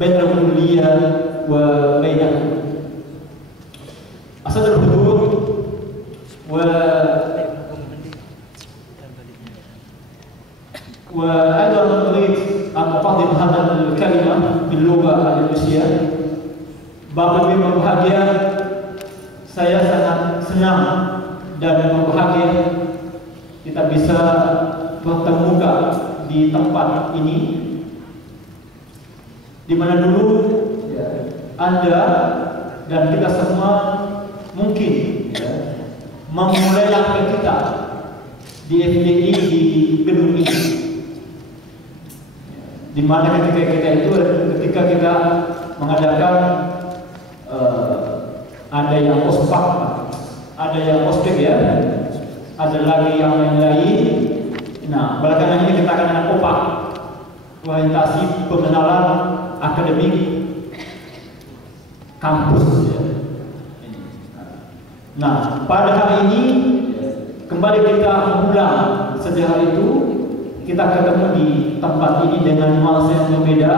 بين الكلية وبينكم. أساتذة الحضور، وأيضا أريد أن أقدم هذا الكلمة باللغة الإنجليزية. Bapak Ibu yang berbahagia, saya sangat senang dan berbahagia kita bisa bertemu di tempat ini, di mana dulu Anda dan kita semua mungkin memulai langkah kita di FDI di gedung ini, di mana ketika kita mengadakan ada yang ospak, ada yang ospek ya, ada lagi yang lain. Nah, belakangan ini kita akan ada opak, orientasi pengenalan akademik kampus ya. Nah, pada hari ini kembali kita mengulang sejarah itu. Kita ketemu di tempat ini dengan nuansa yang berbeda,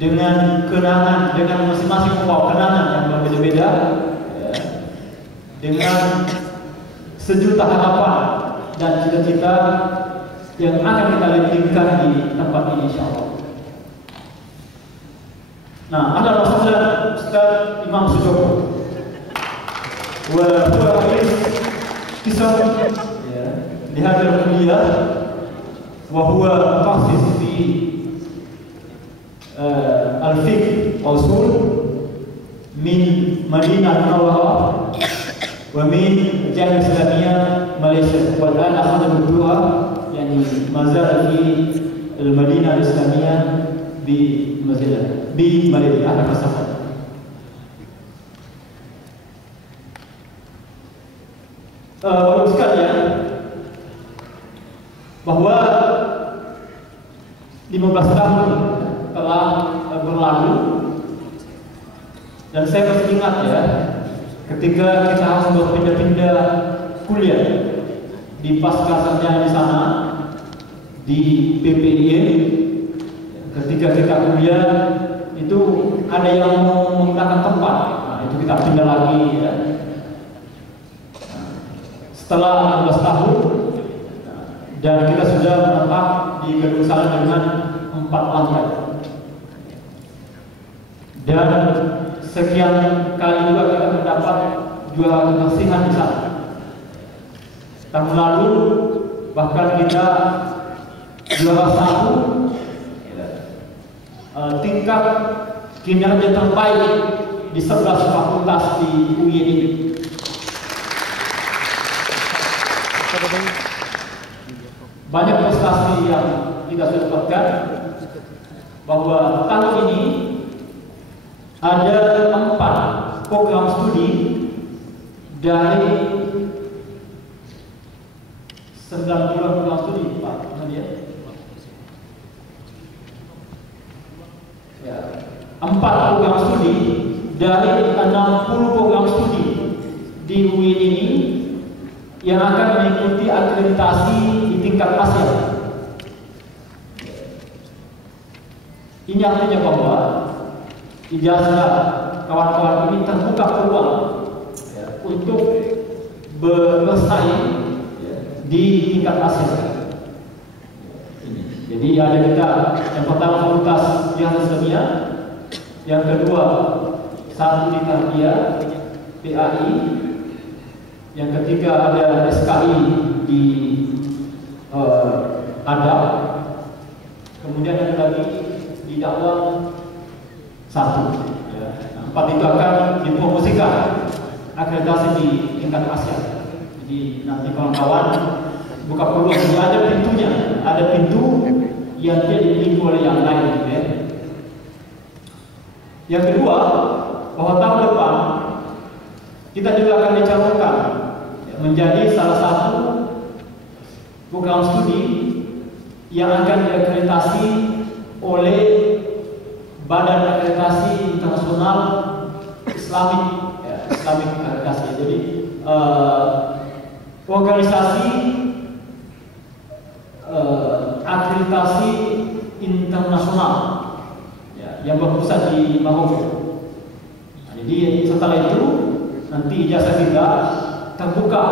dengan kenangan, dengan masing-masing membawa kenangan yang berbeda-beda, dengan sejuta harapan dan cita-cita yang akan kita lebihkan di tempat ini, insyaallah. Nah, ada masalah Ustaz Imam Sujoko, wa kisah di hadal kuliah, wa huwa mutakhassis fi al-fiqh usul min Madinah Munawwarah wa min Jami'ah Islamiyah Malaysia, wa al-an akhadha al-dua yani mazal fi al-Madinah al-Islamiyah bi Malaysia ada masalah. Bapak sekalian, bahwa 15 tahun telah berlalu dan saya masih ingat ya, ketika kita harus berpindah-pindah kuliah di pasca sarjana di sana di PPIN. Ketika kita kuliah itu ada yang menggunakan tempat, nah itu kita pindah lagi ya. Setelah 16 tahun dan kita sudah menetap di gedung sana dengan 4 lantai. Dan sekian kali juga kita mendapat juara kebersihan di sana. Tahun lalu bahkan kita juara 1 tingkat kinerja terbaik di 11 fakultas di UI ini. Banyak prestasi yang kita sudah dapatkan, bahwa tahun ini ada 4 program studi dari 9 program studi, Pak Nadia. Ya, 4 program studi dari 60 program studi di UI ini yang akan mengikuti akreditasi di tingkat Asia. Ini artinya bahwa ijazah kawan-kawan ini terbuka peluang untuk bersaing di tingkat Asia. Jadi ada kita yang pertama fakultas Jami'ah Islamiyah, yang kedua satu di Tarbiyah PAI, yang ketiga ada SKI di Adab, kemudian ada lagi di dakwah 1. Ya. 4 itu akan dipromosikan akreditasi di tingkat Asia. Jadi nanti kawan-kawan buka peluang, ada pintunya, ada pintu yang tidak dimiliki oleh yang lain. Ya. Yang kedua, bahwa tahun depan kita juga akan dicalonkan menjadi salah satu program studi yang akan diakreditasi oleh Badan Akreditasi Internasional Islamik, Islamik Akreditasi. Jadi organisasi akreditasi internasional yang berpusat di Maroko. Jadi setelah itu nanti ijazah kita terbuka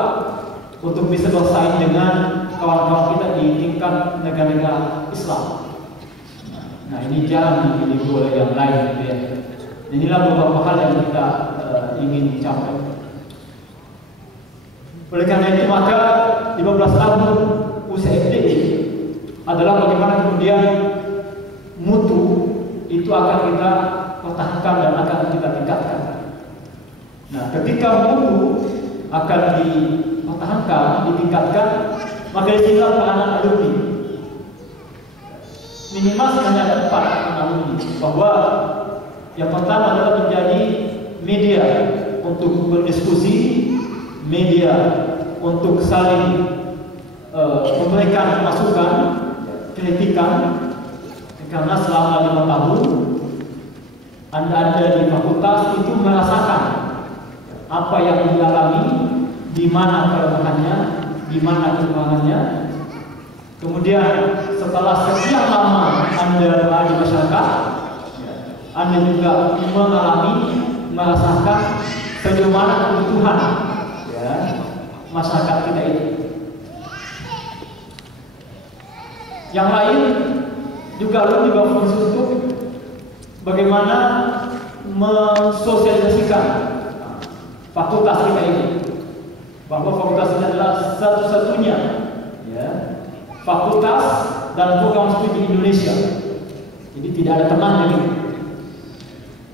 untuk bisa bersaing dengan kawan-kawan kita di tingkat negara-negara Islam. Nah, ini jangan dimiliki oleh yang lain, gitu ya. Inilah beberapa hal yang kita ingin capai. Oleh karena itu maka 15 tahun usia FDI adalah bagaimana kemudian mutu itu akan kita pertahankan dan akan kita tingkatkan. Nah, ketika mutu akan dipertahankan, ditingkatkan, maka disinilah peranan alumni. Minimal hanya ada 4 alumni, bahwa yang pertama adalah menjadi media untuk berdiskusi, media untuk saling memberikan masukan, kritikan, karena selama 5 tahun Anda ada di fakultas itu merasakan apa yang dialami, di mana kelemahannya, di mana kekurangannya. Kemudian setelah sekian lama Anda berada di masyarakat, Anda juga mengalami, merasakan sejauh mana kebutuhan masyarakat kita itu. Yang lain juga berfungsi untuk bagaimana mensosialisasikan fakultas kita ini, bahwa fakultas ini adalah satu-satunya fakultas dan program studi di Indonesia. Jadi tidak ada teman lagi.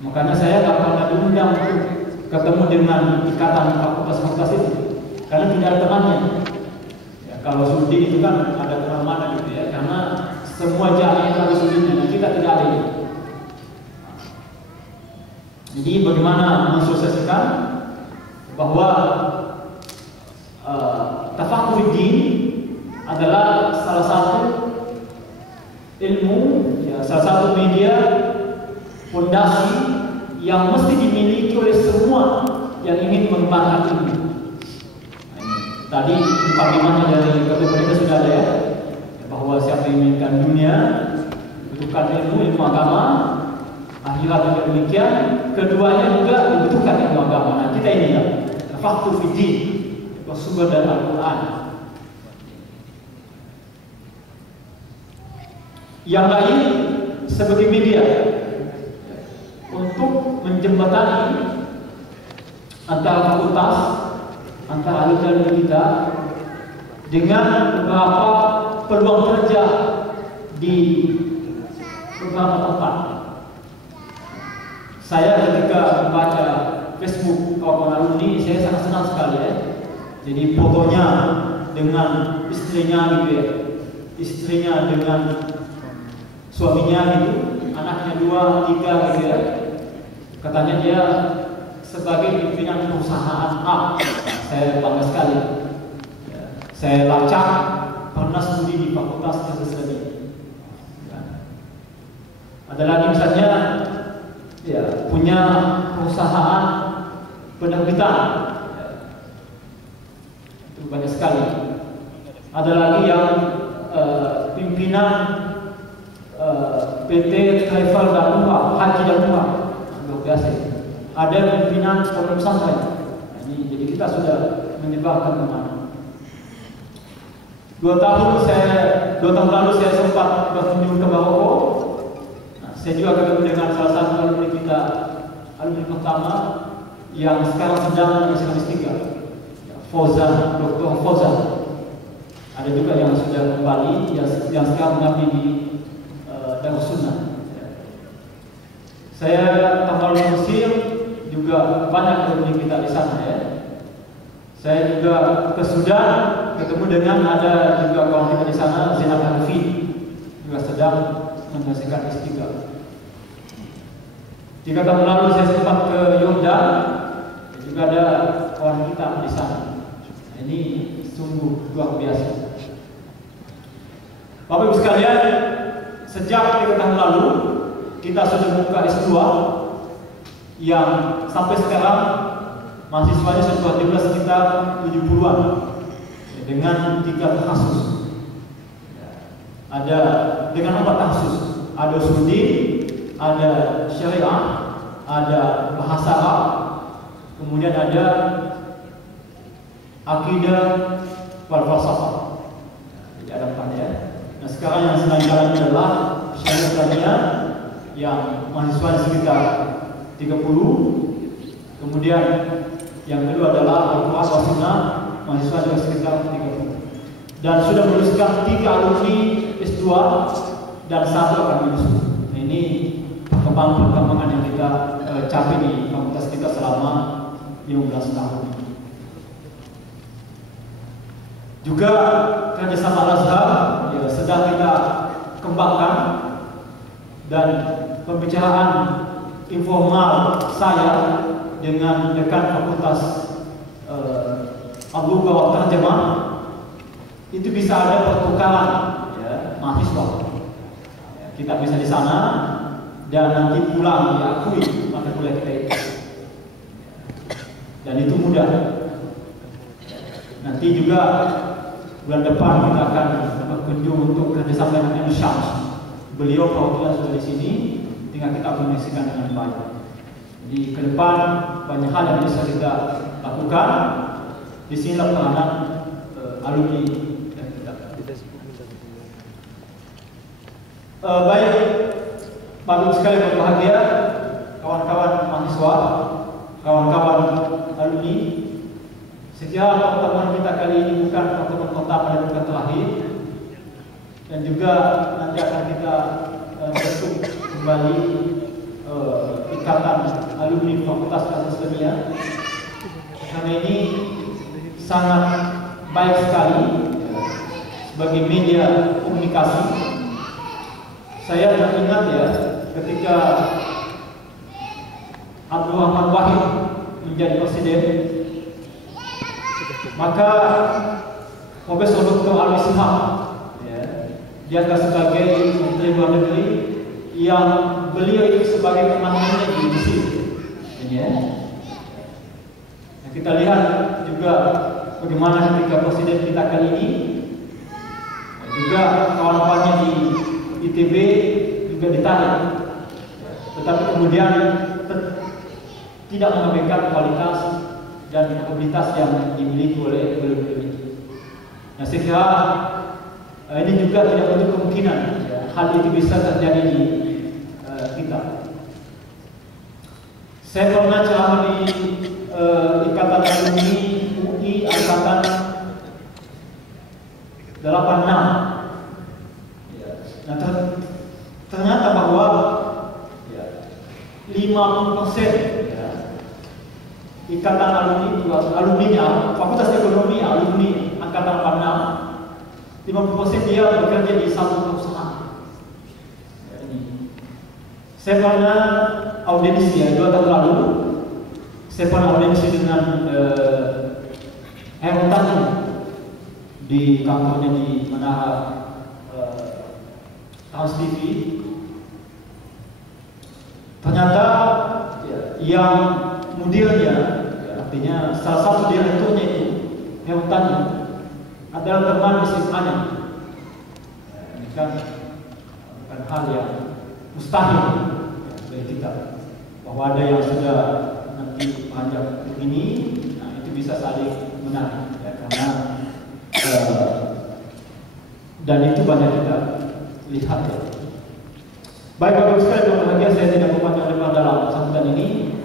Makanya saya tidak pernah diundang untuk ketemu dengan ikatan fakultas-fakultas itu, karena tidak ada temannya. Ya, kalau studi itu kan ada teman-teman gitu ya, karena semua jalan itu ada studinya, dan kita tidak ada itu. Jadi bagaimana mensosialisasikan bahwa tafaqquh din adalah salah satu ilmu, salah satu media fondasi yang mesti dimiliki oleh semua yang ingin mengembangkan ilmu. Tadi mukadimahnya dari ketua kita sudah ada ya, bahwa siapa yang menginginkan dunia dibutuhkan ilmu agama, akhirat juga demikian. Keduanya juga dibutuhkan ilmu agama. Nah, kita ini ya, tafaqquh fid din, bersumber dari Al-Quran. Yang lain sebagai media untuk menjembatani antara fakultas, antara alumni kita dengan beberapa peluang kerja di beberapa tempat. Saya ketika membaca Facebook kawan-kawan alumni, saya sangat senang sekali ya. Jadi fotonya dengan istrinya gitu ya, istrinya dengan suaminya gitu, anaknya 2, 3 gitu ya. Katanya dia sebagai pimpinan perusahaan A. Saya bangga sekali. Ya, saya lacak pernah studi di Fakultas Business Study. Ya. Ada lagi misalnya ya, punya perusahaan penerbitan. Ya. Itu banyak sekali. Ada lagi yang pimpinan PT Travel dan Umrah, Haji dan Umrah, luar biasa. Ada pimpinan pondok pesantren. Nah, ini jadi kita sudah menyebarkan kemana. 2 tahun lalu saya sempat berkunjung ke Maroko. Nah, saya juga ketemu dengan salah satu alumni kita, alumni pertama yang sekarang sedang menyelesaikan S3, Fauzan, Dr. Fauzan. Ada juga yang sudah kembali, yang sekarang mengabdi di Darussunnah. Saya tambah di Mesir juga banyak alumni kita di sana ya. Saya juga ke Sudan ketemu dengan ada juga kawan kita di sana, Zainab Hanifi, juga sedang menyelesaikan S3. 3 tahun lalu saya sempat ke Yordan, juga ada kawan kita di sana. Ini sungguh luar biasa. Bapak Ibu sekalian, sejak 3 tahun lalu kita sudah membuka S2 yang sampai sekarang mahasiswanya sudah jumlah sekitar 70-an dengan 3 takhasus. Ada dengan 4 takhasus, ada usul din, ada syariah, ada bahasa Arab, kemudian ada akidah wal falsafah. Jadi ada 4 ya. Nah sekarang yang sedang jalan adalah syariah Islamiyah yang mahasiswa sekitar 30. Kemudian yang kedua adalah Al-Quran wa Sunnah, mahasiswa juga sekitar 30. Dan sudah meluluskan 3 alumni S2 dan 1 akan lulus. Nah, ini perkembangan yang kita capai di fakultas kita selama 15 tahun. Juga kerjasama Al-Azhar ya, sedang kita kembangkan, dan pembicaraan informal saya dengan dekan fakultas Al-Lugha wa Tarjamah itu bisa ada pertukaran ya, mahasiswa. Ya, kita bisa di sana dan nanti pulang diakui mata kuliah kita itu. Dan itu mudah. Nanti juga bulan depan kita akan berkunjung untuk kerjasama dengan Syams. Beliau perwakilan sudah di sini, tinggal kita komunikasikan dengan baik. Jadi ke depan banyak hal yang bisa kita lakukan. Di sinilah peranan alumni dan kita. Baik, bagus sekali berbahagia kawan-kawan mahasiswa, kawan-kawan alumni. Sekiranya pertemuan kita kali ini bukan pertemuan pertama dan bukan terakhir, dan juga nanti akan kita bentuk kembali ikatan alumni Fakultas Islamiyah. Karena ini sangat baik sekali sebagai media komunikasi. Saya teringat ya ketika Abdul Rahman Wahid menjadi presiden, maka Profesor Dr. Ali Shihab dianggap sebagai Menteri Luar Negeri yang beliau itu sebagai komandannya di Mesir. Ya. Nah, kita lihat juga bagaimana ketika presiden kita kali ini, juga kawan-kawannya di ITB juga ditarik, tetapi kemudian tidak mengabaikan kualitas dan kapabilitas yang dimiliki oleh beliau ini. Nah, saya kira ini juga tidak menutup kemungkinan ya, hal itu bisa terjadi di kita. Saya pernah ceramah di Ikatan Alumni UI Angkatan 86. Ya. Nah, ternyata bahwa ya, 50% ya, Ikatan alumninya, Fakultas Ekonomi alumni Angkatan 86, 50% dia bekerja di satu perusahaan. Ya, ini. Saya pernah audiensi ya 2 tahun lalu. Saya pernah audiensi dengan Heru Tanjung di kantornya di Menara Trans TV. Ternyata ya, yang mudirnya, ya, artinya salah satu direkturnya itu Heru Tanjung adalah teman di SMA-nya. Ya, ini kan bukan hal yang mustahil ya, bagi kita, bahwa ada yang sudah nanti panjang begini, nah itu bisa saling menarik ya, karena dan itu banyak kita lihat ya. Baik, bagus sekali berbahagia, saya tidak memanjang lebar dalam sambutan ini.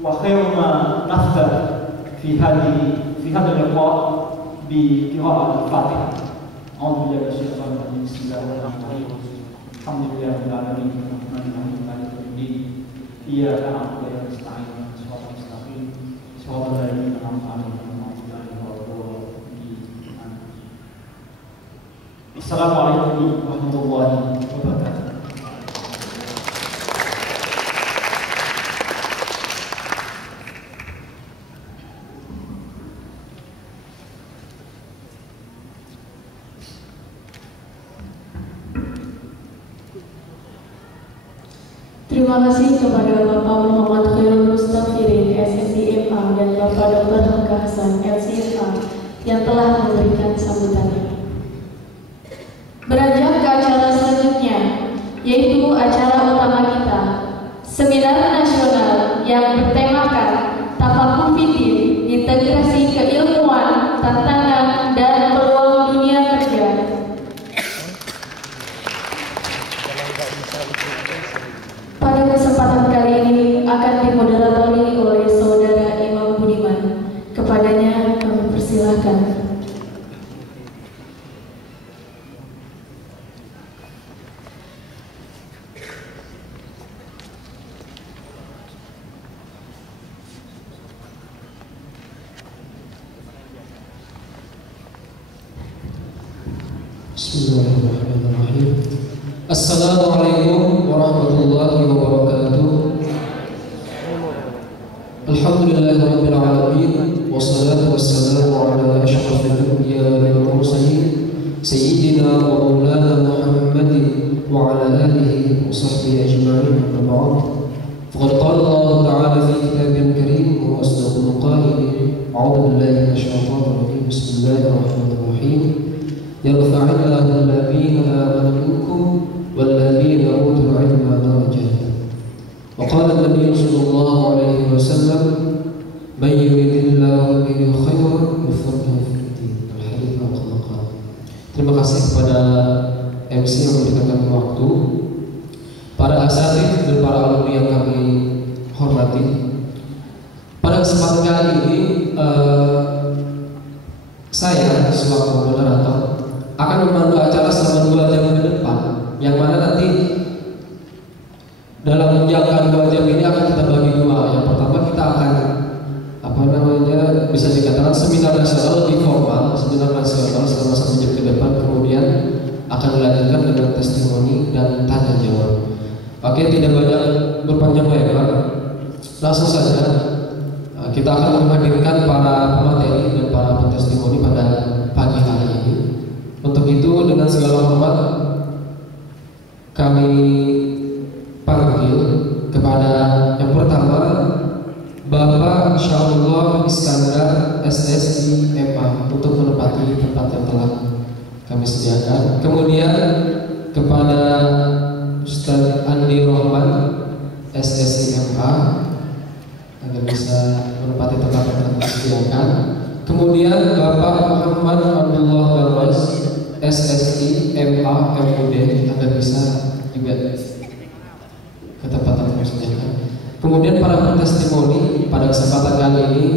Wa khairu ma nafta fi hadha al-liqa bi qira'at al-Fatihah. A'udzu billahi minasyaitonir rajim. Bismillahirrahmanirrahim. Alhamdulillahirabbil alamin. Arrahmanirrahim. Maliki yaumiddin. Iyyaka na'budu wa iyyaka nasta'in. Shiratal mustaqim. Shiratal ladzina an'amta 'alaihim ghairil maghdubi 'alaihim. Assalamualaikum warahmatullahi wabarakatuh. Terima kasih kepada Bapak Muhammad Khairul Mustafirin SSI MA dan Bapak Dr. Hamka Hasan LCFA yang telah memberikan sambutannya. Beranjak ke acara selanjutnya. yaitu acara utama kita, seminar nasional yang bertemakan Tafakuh Fiddin, Integrasi Keilmuan, Tantangan dan Peluang Dunia Kerja. Pada kesempatan kali ini akan dimoderatori oleh Saudara Imam Budiman. Kepadanya kami persilahkan. Bismillahirrahmanirrahim. Assalamualaikum warahmatullahi wabarakatuh. Alhamdulillahirabbil alamin wassalatu wassalamu ala asyrafil anbiya'i wal mursalin sayyidina wa maulana Muhammadin wa ala alihi wa sahbihi ajma'in. Amma ba'd. Faqad qala Allah ta'ala fi kitabil karim wa asdaqul qa'ilin. A'udzu billahi minasyaitonir rajim. Bismillahirrahmanirrahim. يرفع الله الذين آمنوا منكم والذين أوتوا العلم درجات. وقال النبي صلى الله عليه وسلم من يريد الله به خيرا يفقهه في الدين. Al-Hadits al-Qur'an. Terima kasih kepada MC yang memberikan kami waktu, para asatidz dan para alumni yang kami hormati. Pada kesempatan kali ini saya selaku moderator akan memandu acara selama 2 jam ke depan, yang mana nanti dalam jangka 2 jam ini akan kita bagi 2. Yang pertama kita akan bisa dikatakan seminar nasional lebih formal, seminar nasional selama 1 jam ke depan, kemudian akan dilanjutkan dengan testimoni dan tanya jawab. Oke, tidak banyak berpanjang lebar, langsung saja kita akan menghadirkan para pemateri dan para petestimoni pada pagi hari ini. Untuk itu dengan segala hormat kami panggil kepada yang pertama Bapak Syaulullah Iskandar SSI MA untuk menempati tempat yang telah kami sediakan. Kemudian kepada Ustaz Andi Rohman SSI MA agar bisa menempati tempat yang telah kami sediakan. Kemudian Bapak Muhammad Abdullah Darwas SSI MA MUD agar bisa juga ke tempat yang disediakan. Kemudian para testimoni pada kesempatan kali ini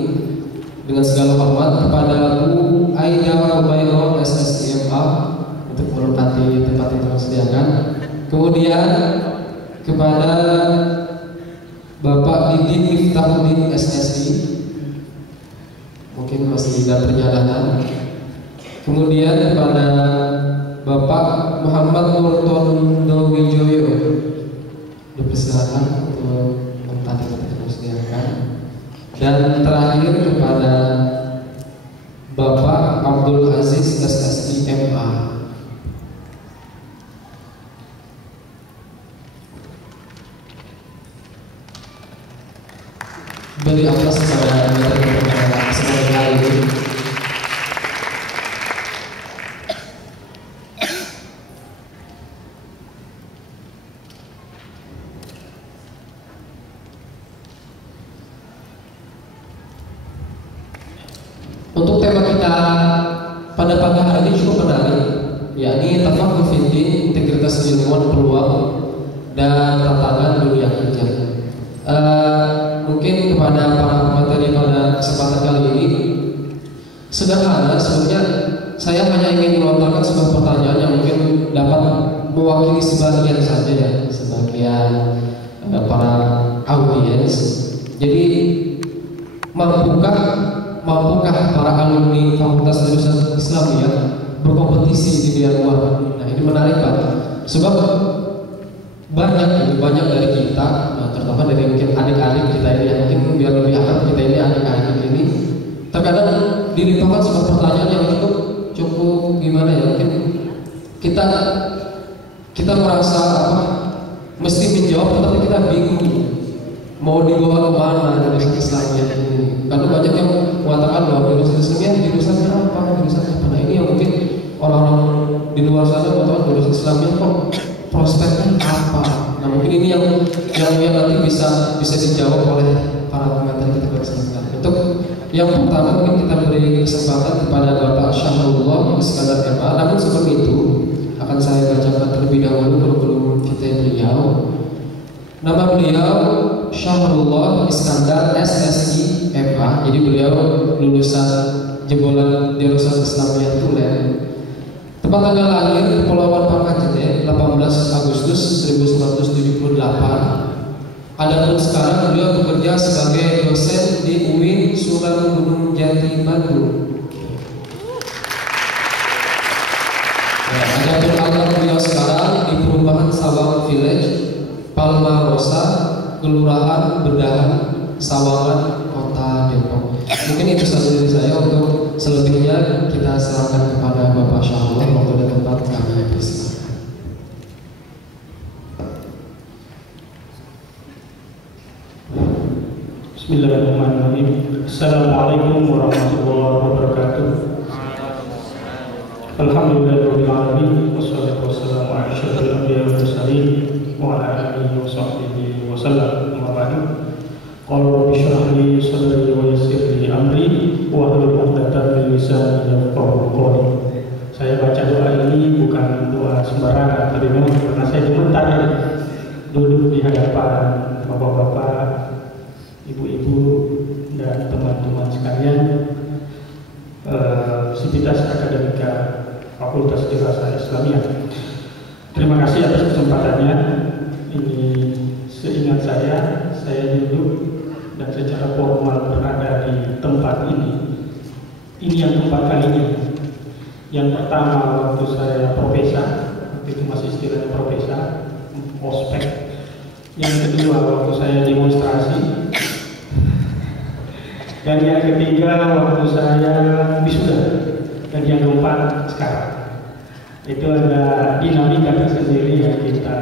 dengan segala hormat kepada Bu Aida Umayroh SSI MA untuk menempati tempat yang disediakan. Kemudian kepada Bapak Didin Miftahuddin SSI, mungkin masih dalam perjalanan. Kemudian kepada Bapak Muhammad Nurtondo Wijoyo dipersilakan untuk menempati tempat yang disediakan. Dan terakhir kepada Bapak Abdul Aziz SSI MA. Beri aplaus kepada kesempatan kali ini. Untuk tema kita pada pagi hari ini cukup menarik, yakni Tafakuh Fiddin, Integritas Keilmuan, Peluang dan Tantangan Dunia Kerja. Mungkin kepada para pemateri pada kesempatan kali ini sederhana, sebenarnya saya hanya ingin melontarkan sebuah pertanyaan yang mungkin dapat mewakili sebagian saja ya, sebagian para audiens. Jadi mampukah para alumni Fakultas Jurusan Islamiyah berkompetisi di bidang luar? Nah, ini menarik Pak, sebab banyak dari kita, terutama dari mungkin adik-adik kita ini, yang mungkin biar lebih akrab kita ini adik-adik ini, terkadang dilimpahkan sebuah pertanyaan yang cukup gimana ya, mungkin kita merasa mesti menjawab, tetapi kita bingung mau dibawa kemana dari Islamiyah ini, karena banyak yang mengatakan bahwa jurusan Islamiyah jurusan apa, jurusan apa. Nah, ini yang mungkin orang-orang di luar sana mengatakan jurusan Islamiyah kok prospeknya apa yang nanti bisa dijawab oleh para pengantin kita bersama. Untuk yang pertama mungkin kita beri kesempatan kepada Bapak Syahrullah Iskandar MA. Namun sebelum itu akan saya bacakan terlebih dahulu kurikulum kita beliau. Nama beliau Syahrullah Iskandar SSI MA. Jadi beliau lulusan jebolan Darussalam Islamiyah Tulen. Tempat tanggal lahir Kepulauan Pangkajene 18 Agustus 1978. Adapun sekarang beliau bekerja sebagai dosen di UIN Sunan Gunung Jati Bandung. Adapun alamat beliau sekarang di perumahan Sawang Village, Palma Rosa, Kelurahan Bedahan, Sawangan, Kota Depok. Mungkin itu saja dari saya. Untuk selebihnya kita serahkan kepada Bapak Syahrullah waktu dan tempat kami persilakan. Bismillahirrahmanirrahim. Assalamualaikum warahmatullahi wabarakatuh. Alhamdulillahirabbil alamin wassalatu wassalamu ala asyrofil anbiya'i wal mursalin wa ala alihi wa sahbihi wa sallam. Amma ba'du. Qala rabbi shrah li sadri wa yassir li amri wa hlul 'uqdatam min lisani yafqahu qawli. Saya baca doa ini bukan doa sembarangan, tapi memang karena saya gemetar duduk di hadapan bapak-bapak, ibu-ibu dan teman-teman sekalian, Sivitas Akademika Fakultas Dirasah Islamiyah. Terima kasih atas kesempatannya. Ini seingat saya duduk dan secara formal berada di tempat ini. Ini yang keempat kalinya. Yang pertama waktu saya profesor, itu masih istilahnya profesor, ospek. Yang kedua waktu saya demonstrasi. Dan yang ketiga waktu saya wisuda. Dan yang keempat sekarang. Itu ada dinamika tersendiri yang kita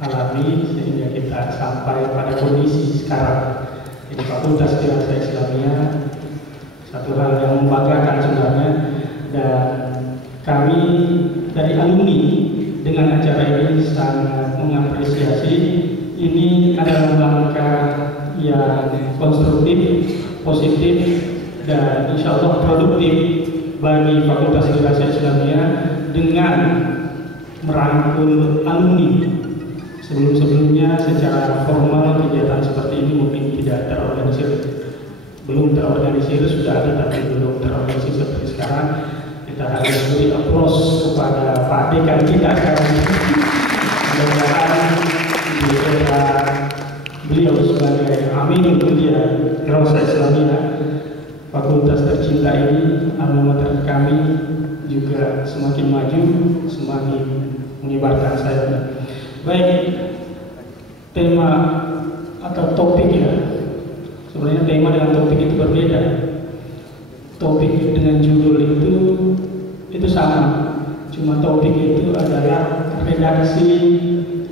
alami sehingga kita sampai pada kondisi sekarang. Jadi Fakultas Dirasah Islamiyah satu hal yang membanggakan sebenarnya, dan kami dari alumni dengan acara ini sangat mengapresiasi. Ini adalah langkah yang konstruktif, positif, dan insya Allah produktif bagi Fakultas Dirasah Islamiyah dengan merangkul alumni. Sebelum-sebelumnya secara formal kegiatan seperti ini mungkin tidak terorganisir, belum terorganisir, sudah ada tapi belum terorganisir seperti sekarang. Kita harus beri aplaus kepada Pak Dekan kita sekarang ini. Mudah-mudahan beliau sebagai Aminul Kuliah Dirasah Islamiyah Fakultas tercinta ini, alma mater kami, juga semakin maju, semakin mengibarkan sayapnya. Baik, tema atau topik ya. Sebenarnya tema dengan topik itu berbeda. Topik dengan judul itu sama. Cuma topik itu adalah redaksi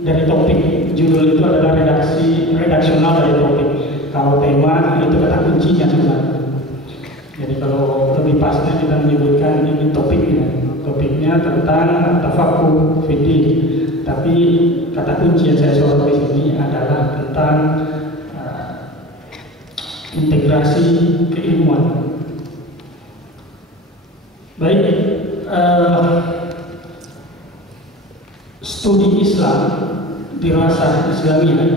dari topik. Judul itu adalah redaksional dari topik. Kalau tema itu kata kuncinya sebenarnya. Jadi kalau lebih pasnya kita menyebutkan ini topiknya. Topiknya tentang tafaqquh fiddin. Tapi kata kunci yang saya sorot di sini adalah tentang integrasi keilmuan. Baik, studi Islam dirasah Islamiyah.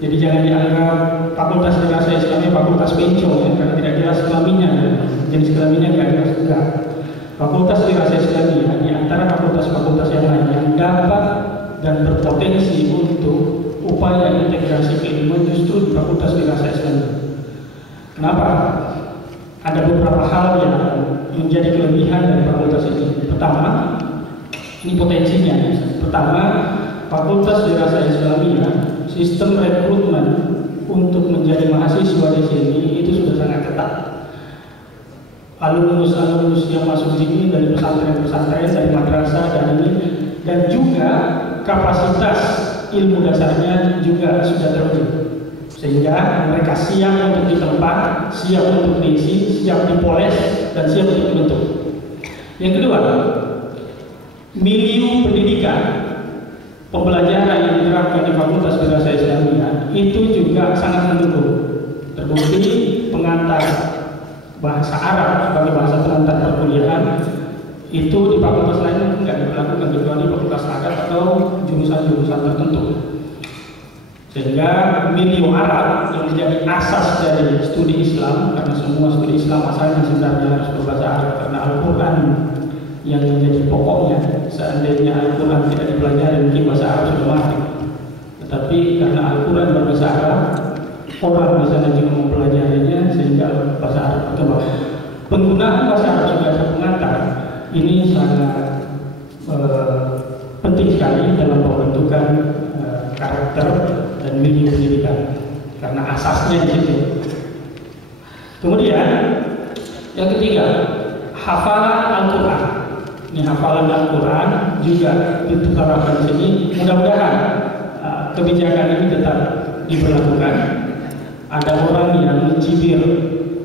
Jadi jangan dianggap Fakultas Dirasah Islamiyah fakultas bencong ya, karena tidak jelas kelaminnya, jenis kelaminnya tidak jelas juga. Fakultas Dirasah Islamiyah di antara fakultas-fakultas yang lain yang dapat dan berpotensi untuk upaya integrasi keilmuan justru di Fakultas Dirasah Islamiyah. Kenapa? Ada beberapa hal yang menjadi kelebihan dari fakultas ini. Pertama, ini potensinya. Pertama, Fakultas Dirasah Islamiyah, sistem rekrutmen untuk menjadi mahasiswa di sini itu sudah sangat ketat. Alumnus yang masuk sini dari pesantren-pesantren, dari madrasah dan juga kapasitas ilmu dasarnya juga sudah teruji, sehingga mereka siap untuk ditempa, siap untuk diisi, siap dipoles, dan siap untuk dibentuk. Yang kedua, milieu pendidikan pembelajaran yang diterapkan di Fakultas Dirasah itu juga sangat mendukung. Terbukti pengantar bahasa Arab sebagai bahasa pengantar perkuliahan itu di fakultas lain nggak diberlakukan kecuali fakultas adat atau jurusan-jurusan tertentu. Sehingga milieu Arab yang menjadi asas dari studi Islam, karena semua studi Islam asalnya sebenarnya harus berbahasa Arab karena Al-Quran yang menjadi pokoknya. Seandainya Al-Quran tidak dipelajari mungkin bahasa Arab sudah mati. Tetapi karena Al-Quran berbahasa Arab, orang di sana juga mempelajarinya sehingga bahasa Arab berkembang. Penggunaan bahasa Arab sebagai pengantar ini sangat penting sekali dalam pembentukan karakter dan milieu pendidikan karena asasnya di situ. Kemudian yang ketiga, hafalan Al-Quran. Ini hafalan Al-Quran juga diterapkan di sini. Mudah-mudahan kebijakan ini tetap diberlakukan. Ada orang yang mencibir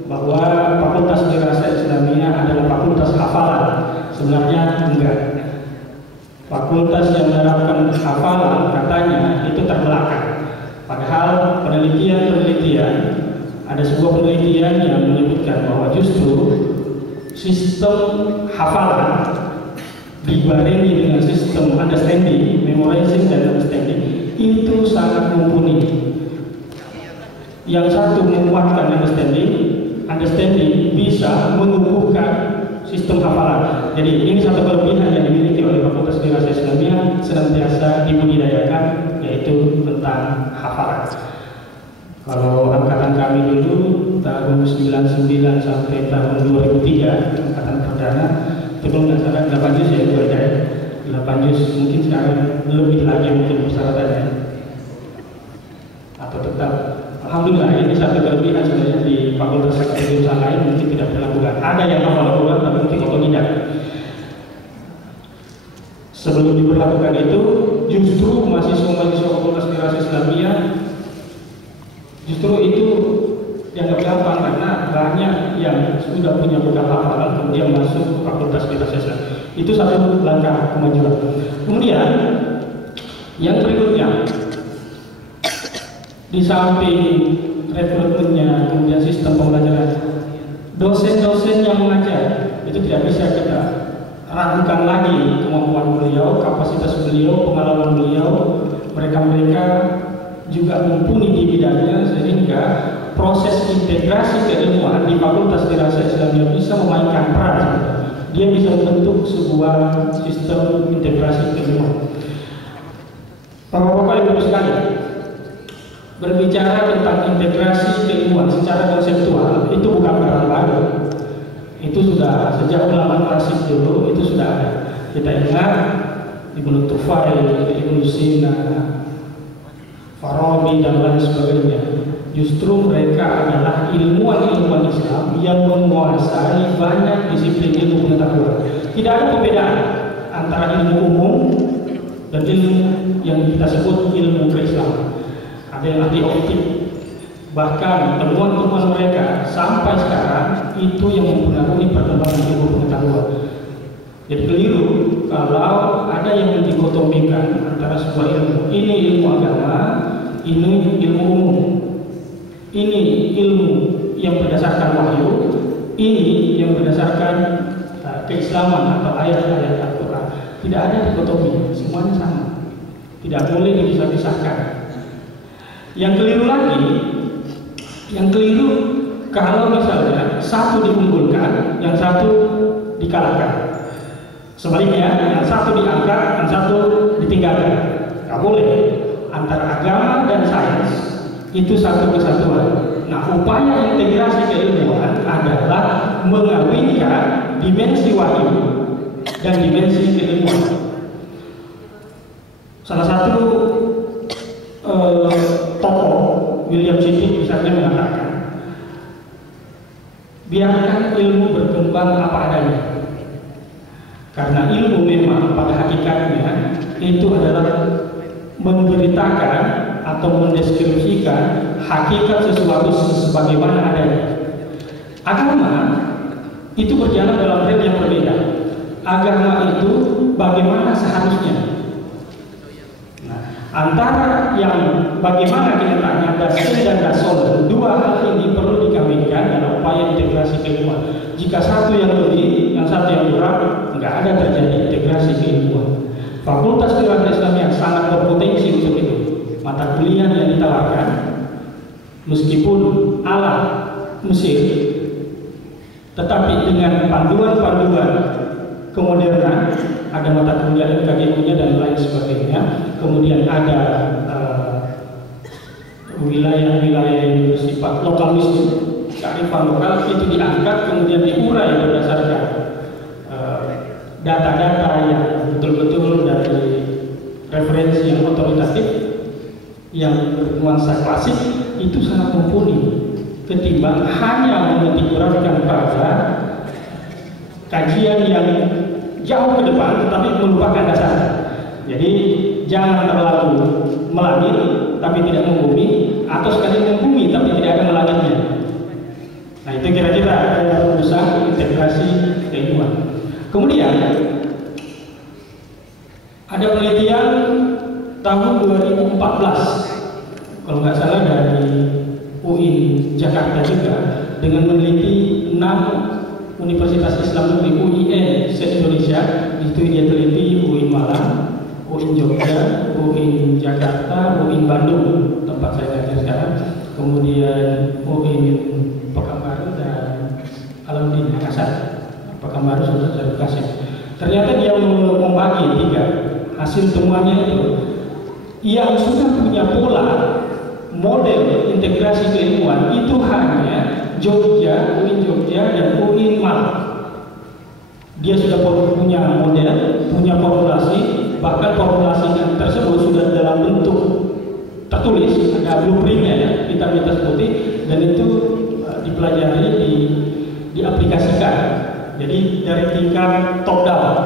bahwa Fakultas Dirasah Islamiyah adalah fakultas hafalan. Sebenarnya enggak. Fakultas yang menerapkan hafalan katanya itu terbelakang. Padahal penelitian ada sebuah penelitian yang menyebutkan bahwa justru sistem hafalan dibarengi dengan sistem understanding, memorizing dan understanding itu sangat mumpuni. Yang satu menguatkan understanding bisa menumbuhkan sistem hafalan. Jadi ini satu kelebihan yang dimiliki oleh Fakultas Dirasah Islamiyah senantiasa dibudidayakan, yaitu tentang hafalan. Kalau angkatan kami dulu tahun 99 sampai tahun 2003, angkatan perdana, itu kalau nggak salah 8 juz ya, 8 juz, mungkin sekarang lebih lagi mungkin persyaratannya. Atau tetap, alhamdulillah ini satu kelebihan sebenarnya di fakultas jurusan lain mungkin tidak dilakukan. Ada yang hafal Al-Quran tapi mungkin otodidak. Sebelum diberlakukan itu, justru mahasiswa-mahasiswa Fakultas Dirasah Islamiyah justru itu dianggap gampang karena banyak yang sudah punya bekal hafalan kemudian masuk Fakultas Dirasah Islam. Itu satu langkah kemajuan. Kemudian yang berikutnya, di samping rekrutmennya, kemudian sistem pembelajaran, dosen-dosen yang mengajar itu tidak bisa kita ragukan lagi kemampuan beliau, kapasitas beliau, pengalaman beliau. Mereka juga mumpuni di bidangnya sehingga proses integrasi keilmuan di Fakultas Dirasah Islamiyah bisa memainkan peran. Dia bisa membentuk sebuah sistem integrasi keilmuan. Bapak-bapak yang bagus sekali, berbicara tentang integrasi keilmuan secara konseptual itu bukan barang baru. Itu sudah sejak ulama klasik dulu itu sudah ada. Kita ingat Ibnu Tufail, Ibnu Sina, Farabi dan lain sebagainya. Justru mereka adalah ilmuwan-ilmuwan Islam yang menguasai banyak disiplin ilmu pengetahuan. Tidak ada perbedaan antara ilmu umum dan ilmu yang kita sebut ilmu keislaman. Ada yang ahli optik, bahkan temuan-temuan mereka sampai sekarang itu yang mempengaruhi perkembangan ilmu pengetahuan. Jadi keliru kalau ada yang dikotomikan antara sebuah ilmu. Ini ilmu agama, ini ilmu umum. Ini ilmu yang berdasarkan wahyu, ini yang berdasarkan keislaman atau ayat-ayat Al-Quran. Tidak ada dikotomi, semuanya sama. Tidak boleh dipisah-pisahkan. Yang keliru lagi, yang keliru kalau misalnya satu diunggulkan, yang satu dikalahkan. Sebaliknya, yang satu diangkat, yang satu ditinggalkan. Tidak boleh. Antara agama dan sains itu satu kesatuan. Nah, upaya integrasi keilmuan adalah mengawinkan dimensi wahyu dan dimensi keilmuan. Salah satu tokoh William Siddiq misalnya mengatakan, biarkan ilmu berkembang apa adanya. Karena ilmu memang pada hakikatnya itu adalah memberitakan atau mendeskripsikan hakikat sesuatu sebagaimana adanya. Agama itu berjalan dalam hal yang berbeda. Agama itu bagaimana seharusnya. Nah, Antara yang bagaimana kenyataannya dasen dan dason, dua hal ini perlu dikawinkan dalam upaya integrasi keilmuan. Jika satu yang lebih, yang satu yang kurang, nggak ada terjadi integrasi keilmuan. Fakultas Dirasah Islamiyah sangat berpotensi untuk itu. Mata kuliah yang ditawarkan, meskipun ala Mesir, tetapi dengan panduan-panduan kemodernan, ada mata kuliah KGU-nya dan lain sebagainya. Kemudian ada wilayah-wilayah yang bersifat lokalisme, kearifan lokal itu diangkat, kemudian diurai berdasarkan data-data yang betul-betul dari referensi yang otoritatif, yang bernuansa klasik, itu sangat mumpuni ketimbang hanya menitikberatkan pada kajian yang jauh ke depan tetapi melupakan dasar. Jadi jangan terlalu melangit tapi tidak membumi, atau sekali membumi tapi tidak ada melangitnya. Nah, itu kira-kira usaha integrasi keilmuan. Kemudian ada penelitian tahun 2014 kalau nggak salah dari UIN Jakarta juga, dengan meneliti 6 Universitas Islam Negeri UIN se-Indonesia. Itu dia teliti UIN Malang, UIN Jogja, UIN Jakarta, UIN Bandung tempat saya ngajar sekarang, kemudian UIN Pekanbaru dan Alauddin Makassar. Pekanbaru sudah saya kasih. Ternyata dia membagi 3 hasil temuannya itu yang sudah punya pola model integrasi keilmuan itu hanya Jogja, UIN Jogja dan UIN Malang. Dia sudah punya model, punya formulasi, bahkan formulasi tersebut sudah dalam bentuk tertulis, ada blueprintnya ya, hitam-hitam putih, dan itu dipelajari, diaplikasikan. Jadi dari tingkat top down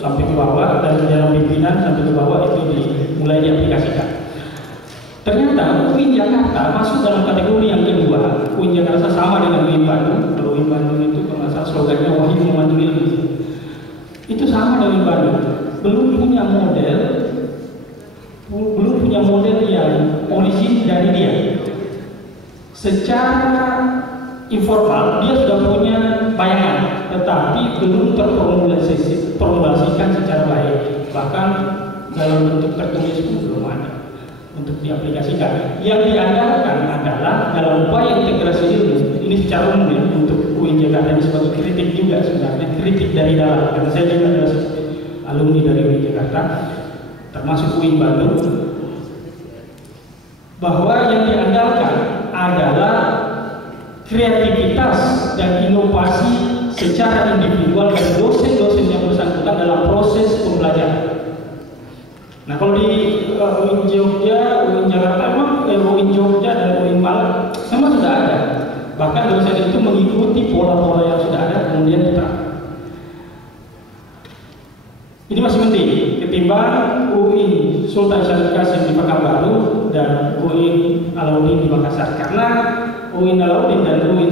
sampai ke bawah, dan dalam pimpinan sampai ke bawah itu mulai diaplikasikan. Ternyata UIN Jakarta masuk dalam kategori yang kedua. UIN Jakarta sama dengan UIN Bandung. Kalau UIN Bandung itu kalau asal slogannya Wahyu Memandu Ilmu, itu sama dengan UIN Bandung. Belum punya model yang origin dari dia. Secara informal dia sudah punya bayangan, tetapi belum terformulasikan secara baik. Bahkan dalam bentuk tertulis pun belum ada untuk diaplikasikan. Yang diandalkan adalah dalam upaya integrasi ilmu ini secara umum ya, untuk UIN Jakarta ini sebagai kritik juga sebenarnya, kritik dari dalam, karena saya juga adalah alumni dari UIN Jakarta, termasuk UIN Bandung, bahwa yang diandalkan adalah kreativitas dan inovasi secara individual dari dosen-dosen yang bersangkutan dalam proses pembelajaran. Nah, kalau di UIN Jogja, UIN Jakarta, UIN Jogja dan UIN Malang memang sudah ada. Bahkan dosen itu mengikuti pola-pola yang sudah ada kemudian diterapkan. Ini masih penting ketimbang UIN Sultan Syarif Qasim di Pekanbaru dan UIN Alauddin di Makassar. Karena UIN Alauddin dan UIN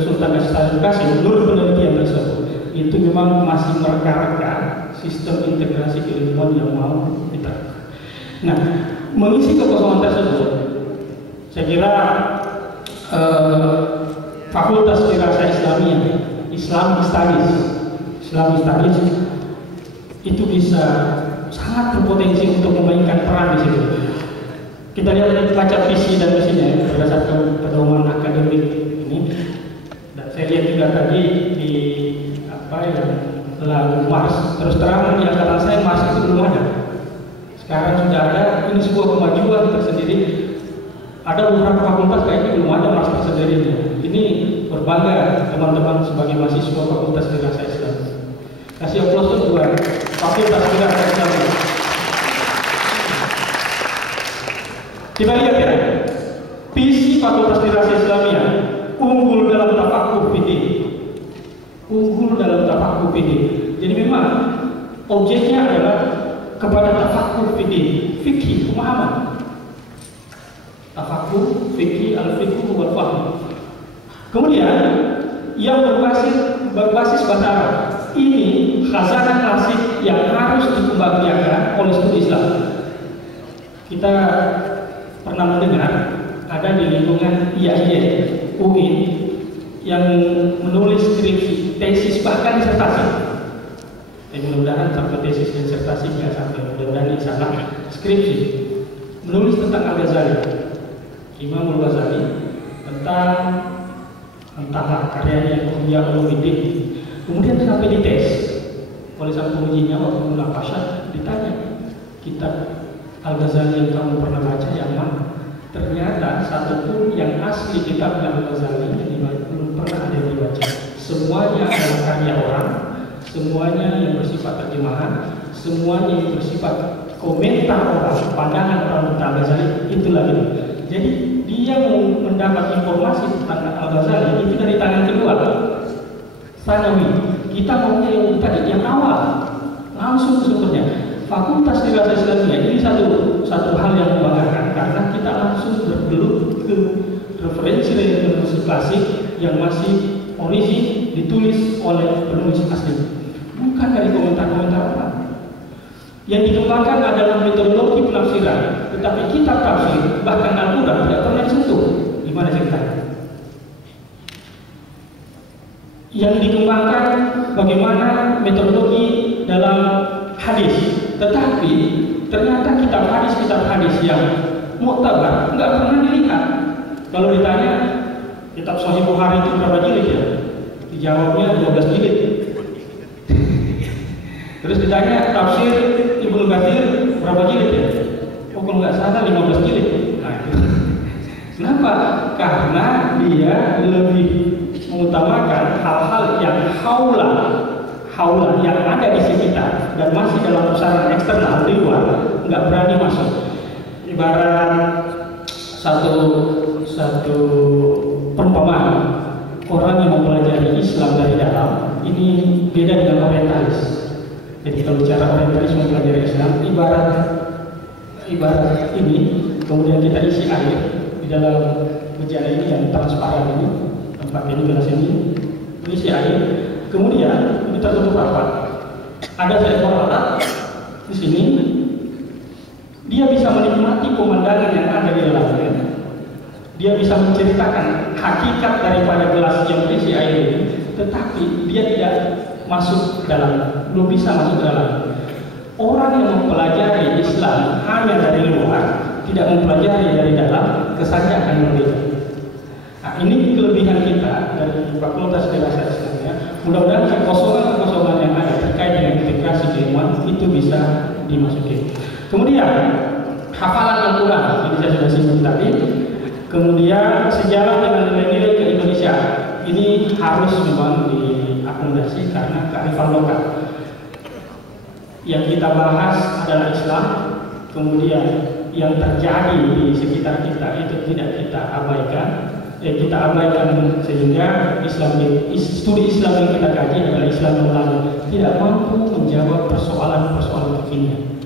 Sultan Syarif Qasim menurut penelitian tersebut itu memang masih mereka-reka sistem integrasi keilmuan yang mau diterapkan. Nah, mengisi kekosongan tersebut, saya kira Fakultas Dirasah Islamiyah, Islamic Studies itu bisa sangat berpotensi untuk memainkan peran di situ. Kita lihat baca visi dan misinya berdasarkan pedoman akademik ini, dan saya lihat juga tadi di lagu Mars. Terus terang di angkatan saya Mars itu belum ada. Sekarang sudah ada. Ini sebuah kemajuan tersendiri. Ada beberapa fakultas kayaknya belum ada Mars tersendiri. Ini berbangga teman-teman sebagai mahasiswa Fakultas Dirasah Islam. Kasih aplaus untuk dua Fakultas Dirasah Islam. Kita lihat ya, visi Fakultas Dirasah Islamiyah unggul dalam tafaqquh fikih. Unggul dalam tafaqquh fikih. Jadi memang objeknya adalah kepada tafaqquh fikih, pemahaman. Tafaqquh fikih, al-fiqh wal fahm. Kemudian yang berbasis bahasa Arab. Ini khazanah klasik yang harus dikembangkan oleh studi Islam. kita pernah mendengar ada di lingkungan IAIN, UIN yang menulis skripsi, tesis, bahkan disertasi. Mudah-mudahan sampai tesis dan disertasi nggak sampai, mudah-mudahan di sana skripsi menulis tentang Al-Ghazali, Imam Al-Ghazali, tentang entahlah karyanya Ihya Ulumuddin. Kemudian sampai dites oleh sang pengujinya waktu munaqasyah, ditanya, kitab Al-Ghazali yang kamu pernah baca yang mana? Ternyata satupun yang asli kitab Al-Ghazali belum pernah ada yang dibaca. Semuanya adalah karya orang, semuanya yang bersifat terjemahan, semuanya yang bersifat komentar orang, pandangan orang tentang Al-Ghazali, itulah itu. Jadi dia mau mendapat informasi tentang Al-Ghazali itu dari tangan kedua, sanawi. Kita maunya yang tadi, yang awal, langsung sumbernya. Fakultas Dirasah Islamiyah ini satu hal yang membanggakan karena kita langsung bergelut ke referensi klasik yang masih origin ditulis oleh penulis asli, bukan dari komentar-komentar orang. Yang dikembangkan adalah metodologi penafsiran, tetapi kitab tafsir bahkan Al-Quran tidak pernah disentuh. Gimana ceritanya? Yang dikembangkan bagaimana metodologi dalam hadis, tetapi ternyata kitab hadis yang muktabar nggak pernah dilihat. Kalau ditanya kitab Sahih Bukhari itu berapa jilid ya? Dijawabnya 12 jilid. Terus ditanya tafsir Ibnu Katsir berapa jilid ya? Oh kalau nggak salah 15 jilid. Nah, itu. Kenapa? Karena dia lebih mengutamakan hal-hal yang haula yang ada di sekitar dan masih dalam pusaran eksternal di luar, nggak berani masuk. Ibarat satu perumpamaan, orang yang mempelajari Islam dari dalam ini beda dengan orientalis. Jadi kalau bicara orientalis mempelajari Islam, ibarat ini, kemudian kita isi air di dalam bejana ini yang transparan ini, tempat ini gelas ini, isi air. Kemudian ini tertutup rapat. Ada seekor lalat di sini. Dia bisa menikmati pemandangan yang ada di dalamnya. Dia bisa menceritakan hakikat daripada gelas yang berisi air ini, tetapi dia tidak masuk dalam, belum bisa masuk dalam. Orang yang mempelajari Islam hanya dari luar, tidak mempelajari dari dalam, kesannya akan berbeda. Nah, ini kelebihan kita dari Fakultas Dirasah Islamiyah. Mudah-mudahan kekosongan yang ada terkait dengan integrasi keilmuan itu bisa dimasuki. Kemudian hafalan Al-Quran, ini saya sudah singgung tadi. Kemudian sejarah dengan nilai-nilai ke Indonesia, ini harus memang diakomodasi karena kearifan lokal. Yang kita bahas adalah Islam, kemudian yang terjadi di sekitar kita itu tidak kita abaikan. Kita abaikan sehingga studi Islam yang kita kaji adalah Islam yang lalu tidak mampu menjawab persoalan-persoalan kekinian.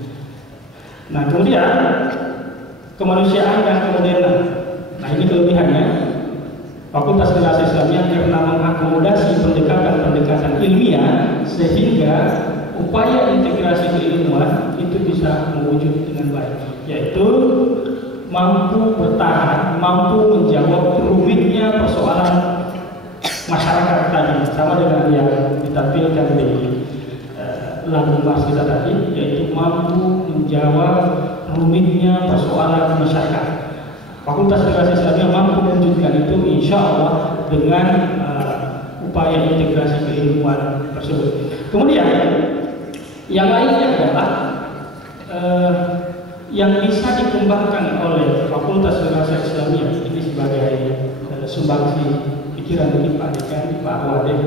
Nah, kemudian kemanusiaan dan kemodernan. Nah, ini kelebihannya. Fakultas Dirasah Islamiyah karena mengakomodasi pendekatan ilmiah sehingga upaya integrasi keilmuan itu bisa mewujud dengan baik, yaitu mampu bertahan, mampu menjawab rumitnya persoalan masyarakat tadi, sama dengan yang ditampilkan di lagu Mars kita tadi, yaitu mampu menjawab rumitnya persoalan masyarakat. Fakultas Dirasah Islamiyah mampu mewujudkan itu, insya Allah dengan upaya integrasi keilmuan tersebut. Kemudian yang lainnya adalah yang bisa dikembangkan oleh Fakultas Dirasah Islamiyah ini sebagai sumbangsi pikiran dari Pak Dekan, Pak Wadeh,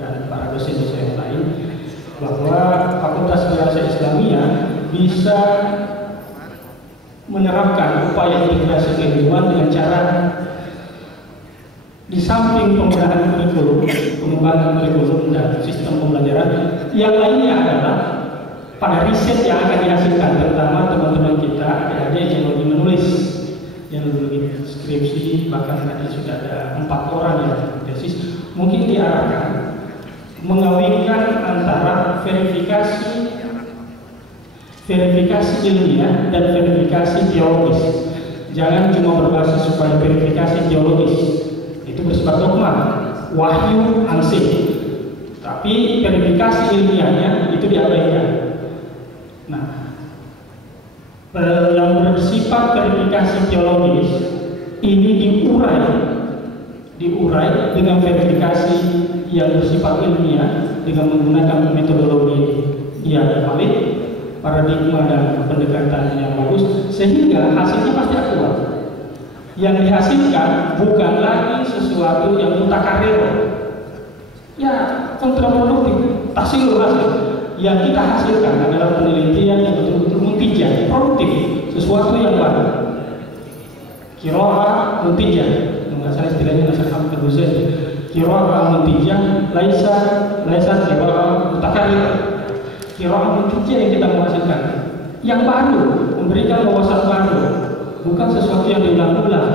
dan para dosen-dosen yang lain, bahwa Fakultas Dirasah Islamiyah bisa menerapkan upaya integrasi keilmuan dengan cara di samping pembenahan kurikulum, pengembangan kurikulum dan sistem pembelajaran, yang lainnya adalah pada riset yang akan dihasilkan, terutama teman-teman kita adik-adik yang lagi menulis, yang lagi skripsi, bahkan tadi sudah ada 4 orang yang tesis, mungkin diarahkan mengawinkan antara verifikasi verifikasi ilmiah dan verifikasi teologis. Jangan cuma berbasis pada verifikasi teologis, itu bersifat dogma, wahyu ansih. Tapi verifikasi ilmiahnya itu diabaikan. Nah, yang bersifat verifikasi teologis ini diurai dengan verifikasi yang bersifat ilmiah dengan menggunakan metodologi yang valid, paradigma dan pendekatan yang bagus, sehingga hasilnya pasti akurat. Yang dihasilkan bukan lagi sesuatu yang mutakarrir, ya kontraproduktif, tahsilul hasil. Yang kita hasilkan adalah penelitian yang betul-betul muntijah, produktif, sesuatu yang baru. Qiraah muntijah, nggak salah istilahnya nggak salah terusnya. Qiraah muntijah, laisa qiraah mutakarrir. Qiraah muntijah yang kita menghasilkan, yang baru, memberikan wawasan baru, bukan sesuatu yang diulang-ulang,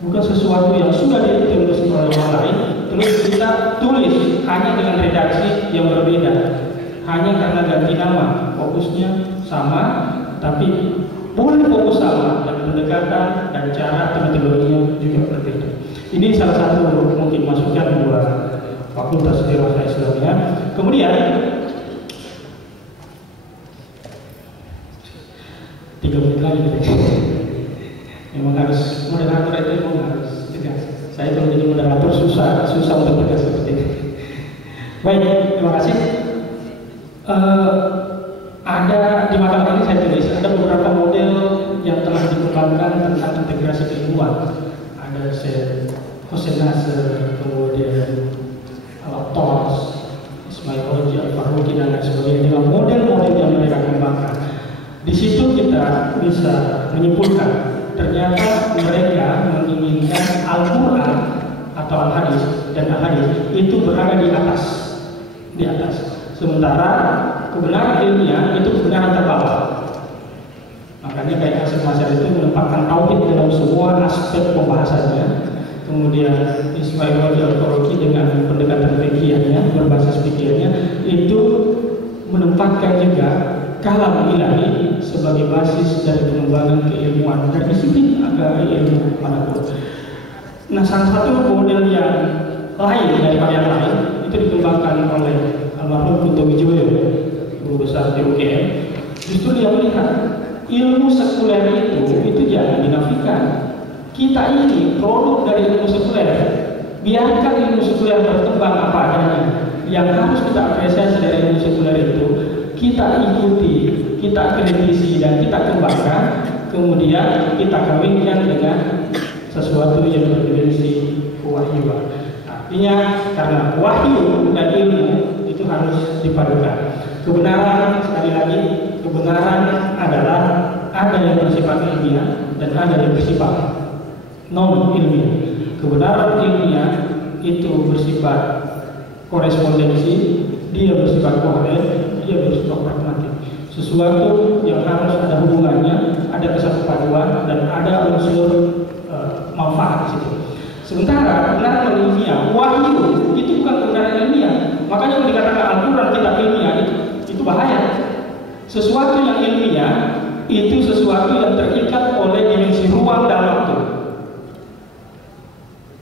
bukan sesuatu yang sudah ditulis oleh orang lain, terus kita tulis hanya dengan redaksi yang berbeda, hanya karena ganti nama, fokusnya sama, tapi boleh fokus sama, dan pendekatan dan cara atau metodologinya juga berbeda. Ini salah satu mungkin masukan buat Fakultas Dirasah Islamiyah. Kemudian 3 menit lagi gitu. Memang harus moderator itu memang harus tegas. Saya kalau jadi moderator susah untuk tegas seperti ini. Baik, terima kasih. Ada di makalah ini saya tulis ada beberapa model yang telah dikembangkan tentang integrasi keilmuan. Ada Hussein Nasr, kemudian Al-Tos, Ismail Hoji, Al-Faruqi dan lain sebagainya dengan model-model yang mereka kembangkan. Di situ kita bisa menyimpulkan ternyata mereka menginginkan Al-Quran atau Al-Hadis dan Al-Hadis itu berada di atas. Sementara kebenaran ilmiah itu kebenaran terbawah. Makanya kayak Hasan Masyar itu menempatkan tauhid dalam semua aspek pembahasannya. Kemudian Ismail Hoji Al-Faruqi dengan pendekatan fikihnya, berbasis fikihnya itu menempatkan juga kalam ilahi sebagai basis dari pengembangan keilmuan dan disiplin agama ilmu manapun. Nah, salah satu model yang lain daripada yang lain itu dikembangkan oleh almarhum Kunto Wijoyo, guru besar di UGM. Justru dia melihat ilmu sekuler itu jangan dinafikan. Kita ini produk dari ilmu sekuler. Biarkan ilmu sekuler berkembang apa adanya. Yang harus kita apresiasi dari ilmu sekuler itu kita ikuti, kita kritisi dan kita kembangkan, kemudian kita kawinkan dengan sesuatu yang berdimensi kewahyuan. Artinya karena wahyu dan ilmu itu harus dipadukan. Kebenaran, sekali lagi, kebenaran adalah ada yang bersifat ilmiah dan ada yang bersifat non ilmiah. Kebenaran ilmiah itu bersifat korespondensi, dia bersifat koheren, dia bersifat pragmatik. Sesuatu yang harus ada hubungannya, ada kesatuan dan ada unsur manfaat di situ. Sementara kebenaran ilmiah, wahyu itu bukan kebenaran ilmiah. Makanya kalau dikatakan Al-Quran tidak ilmiah itu bahaya. Sesuatu yang ilmiah itu sesuatu yang terikat oleh dimensi ruang dan waktu.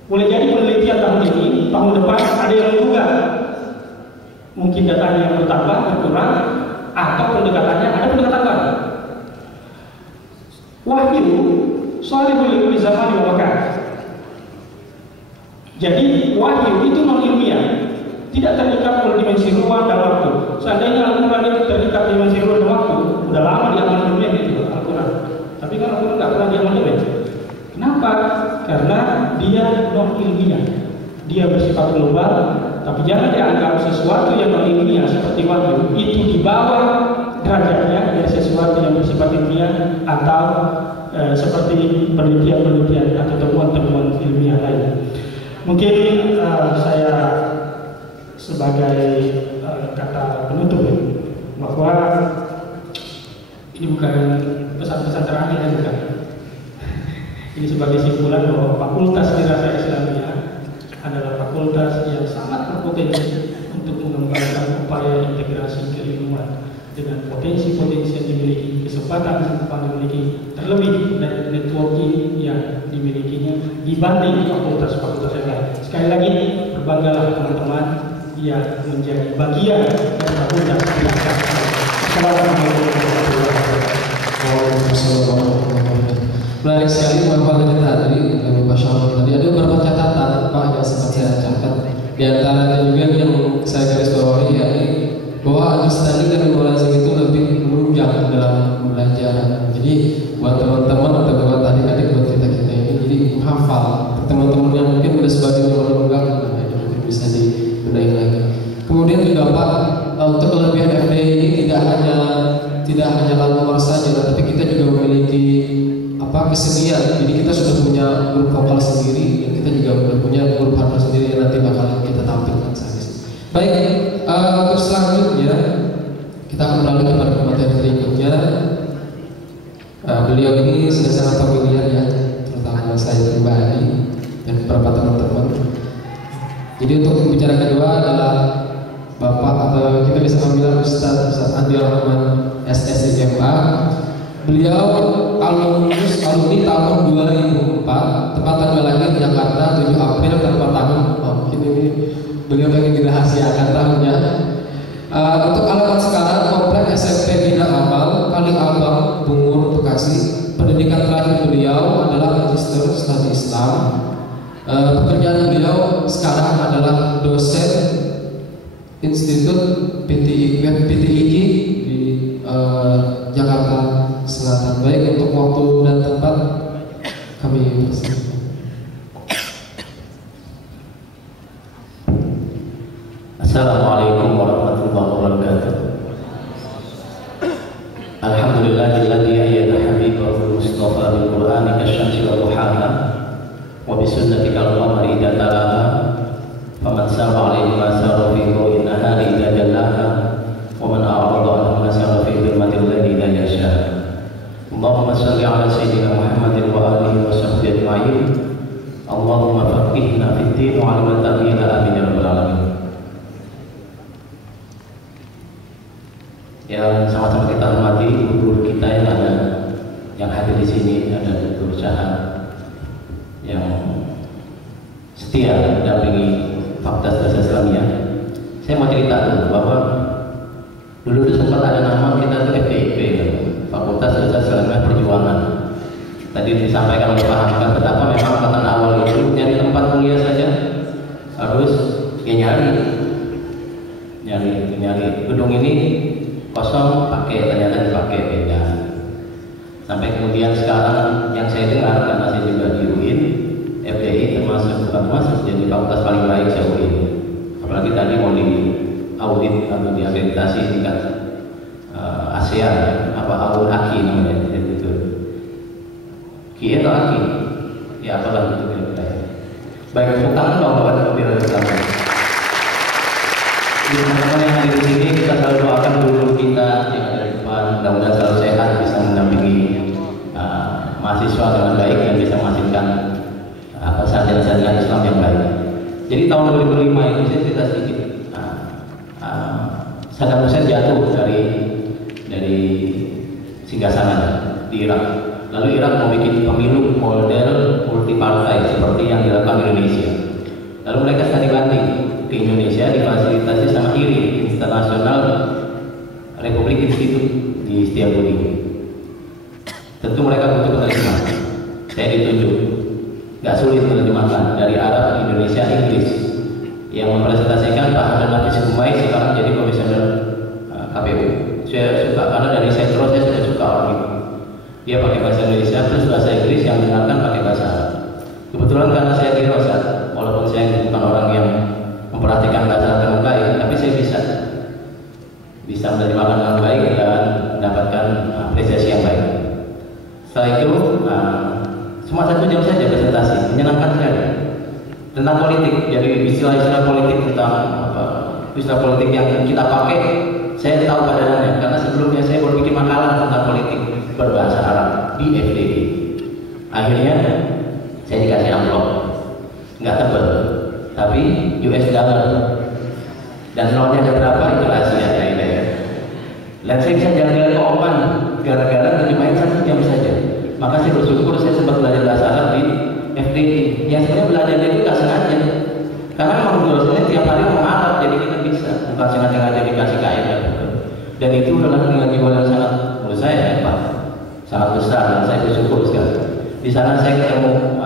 Boleh jadi penelitian tahun ini, tahun depan ada yang menduga mungkin datanya yang bertambah, berkurang, atau pendekatannya ada pendekatan baru. Wahyu shalihul li zaman wa makan. Jadi wahyu itu non ilmiah, tidak terikat oleh dimensi ruang dan waktu. Seandainya Al-Quran itu terikat dimensi ruang dan waktu, udah lama di amandemen itu Al-Quran. Tapi kan Al-Quran nggak pernah di amandemen. Kenapa? Karena dia non ilmiah, dia bersifat global. Tapi jangan dianggap sesuatu yang non ilmiah seperti wahyu itu di bawah derajatnya dari sesuatu yang bersifat ilmiah atau seperti penelitian-penelitian atau temuan-temuan ilmiah lain. Mungkin saya sebagai kata penutup bahwa ini bukan pesan-pesan terakhir ya, bukan. Ini sebagai simpulan bahwa Fakultas Dirasah Islamiyah adalah fakultas yang sangat berpotensi untuk mengembangkan upaya integrasi keilmuan dengan potensi-potensi yang dimiliki, kesempatan yang dimiliki, terlebih dari networking yang dimilikinya dibanding fakultas-fakultas yang lain. Sekali lagi, berbanggalah teman-teman yang menjadi bagian dari fakultas yang Assalamualaikum warahmatullahi wabarakatuh. Menarik sekali Bapak tadi, Bapak Syarul tadi ada beberapa catatan Pak yang sempat saya catat. Di antaranya juga yang saya garis bawahi yakni bahwa understanding dan memorasi itu lebih menunjang dalam pembelajaran. Jadi buat teman-teman atau buat adik-adik, buat kita ini jadi menghafal. Teman-teman yang mungkin sudah sebagai menunggak mungkin bisa dibenahi lagi. Kemudian juga Pak, untuk kelebihan FD ini tidak hanya nomor saja, tapi kita juga memiliki kesenian. Jadi kita sudah punya grup vokal sendiri dan kita juga sudah punya grup hardcore sendiri yang nanti bakal kita tampilkan saja. Baik, untuk selanjutnya kita akan beralih kepada materi berikutnya. Beliau ini sudah sangat familiar ya, terutama saya pribadi dan beberapa teman-teman. Jadi untuk pembicara kedua adalah Bapak atau kita bisa panggil Ustaz Andi Rahman SSIMA. Beliau alumni tahun 2004, tepat tanggal lahir Jakarta 7 April tanpa tahun. Mungkin ini beliau pengen dirahasiakan tahunnya. Untuk alamat sekarang Komplek SMP Bina Amal Kali Abang Bungur Bekasi. Pendidikan terakhir beliau adalah Magister Studi Islam. Pekerjaan beliau sekarang adalah dosen Institut PTIG di Jakarta Selatan. Baik, untuk waktu dan tempat kami persilakan. Assalamualaikum warahmatullahi wabarakatuh. Alhamdulillahilladzi ayyada habibahu Mustafa bil Qur'ani kasyamsi wa duhaha wa bi sunnati al-qamari idza talaha faman sara 'alaihi ma sara fi ru'in nahari idza jallaha wa man a'rada 'anhu ma sara fi dhulmatil layli idza yasha. Allahumma shalli 'ala sayyidina Muhammadin wa alihi wa sahbihi ajma'in. Allahumma faqihna fid din wa 'allimna ta'wila, amin ya rabbal alamin. Yang sama-sama kita hormati guru kita yang ada, yang hadir di sini, ada Guru Syahan yang setia mendampingi Fakultas Bahasa Islamiyah. Saya mau cerita dulu bahwa dulu itu sempat ada nama kita itu FPIP, Fakultas Bahasa Islamiyah Perjuangan. Tadi disampaikan oleh Pak Hamka betapa memang angkatan awal itu nyari tempat kuliah saja harus nyari gedung ini kosong, ternyata dipakai beda. Sampai kemudian sekarang yang saya dengar, karena saya juga di UIN, FDI termasuk jadi fakultas paling baik saya UIN. Apalagi tadi mau di audit atau diakreditasi tingkat ASEAN, AUN AKI namanya, itu. Ki atau AKI? Ya apalah itu kira-kira. Baik, tepuk tangan dong buat mobil pertama. Teman-teman yang hadir di sini, kita selalu doakan guru kita yang ada di depan, mudah-mudahan selalu sehat, bisa mendampingi mahasiswa dengan baik dan bisa menghasilkan sarjana-sarjana Islam yang baik. Jadi tahun 2005 itu saya cerita sedikit. Saddam Hussein jatuh dari singgasana di Irak. Lalu Irak membuat pemilu model multipartai seperti yang dilakukan Indonesia. Lalu mereka study banding ke Indonesia, difasilitasi sama IRI, Internasional Republik Institut di Setiabudi. Tentu mereka butuh penerjemah. Saya ditunjuk, gak sulit menerjemahkan dari Arab, Indonesia, Inggris. Yang mempresentasikan Pak Hamdan Hafiz Humay sekarang jadi komisioner KPU. Saya suka karena dari sentro saya sudah suka orang itu. Dia pakai bahasa Indonesia plus bahasa Inggris, yang dengarkan pakai bahasa Arab. Kebetulan karena saya dirosat, walaupun saya bukan orang yang memperhatikan bahasa terbuka ya, tapi saya bisa menerjemahkan dengan baik dan mendapatkan apresiasi yang baik. Setelah itu cuma 1 jam saja presentasi, menyenangkan sekali tentang politik. Jadi istilah-istilah politik istilah politik yang kita pakai saya tahu padanannya, karena sebelumnya saya baru bikin makalah tentang politik berbahasa Arab di FDI. Akhirnya saya dikasih amplop, nggak tebel, tapi US dollar, dan nolnya ada berapa itu rahasia ya. Dan saya bisa jalan-jalan ke Oman gara-gara main 1 jam saja. Maka saya bersyukur saya sempat belajar bahasa Arab di FDI. Ya sebenarnya belajar itu nggak sengaja. Karena memang dosennya tiap hari mau Arab, jadi kita bisa. Bukan sengaja dikasih kaidah. Dan itu adalah nilai jual yang sangat menurut saya Pak, sangat besar dan saya bersyukur sekali. Di sana saya ketemu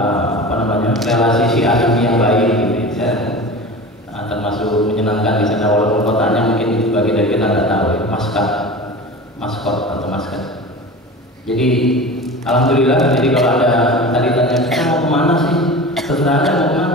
relasi Syiah Sunni yang baik. Gitu. Saya termasuk menyenangkan di sana walaupun kotanya mungkin bagi dari kita nggak tahu ya, maskot. Jadi alhamdulillah. Jadi kalau ada tadi tanya kita mau kemana sih, terserah mau kemana.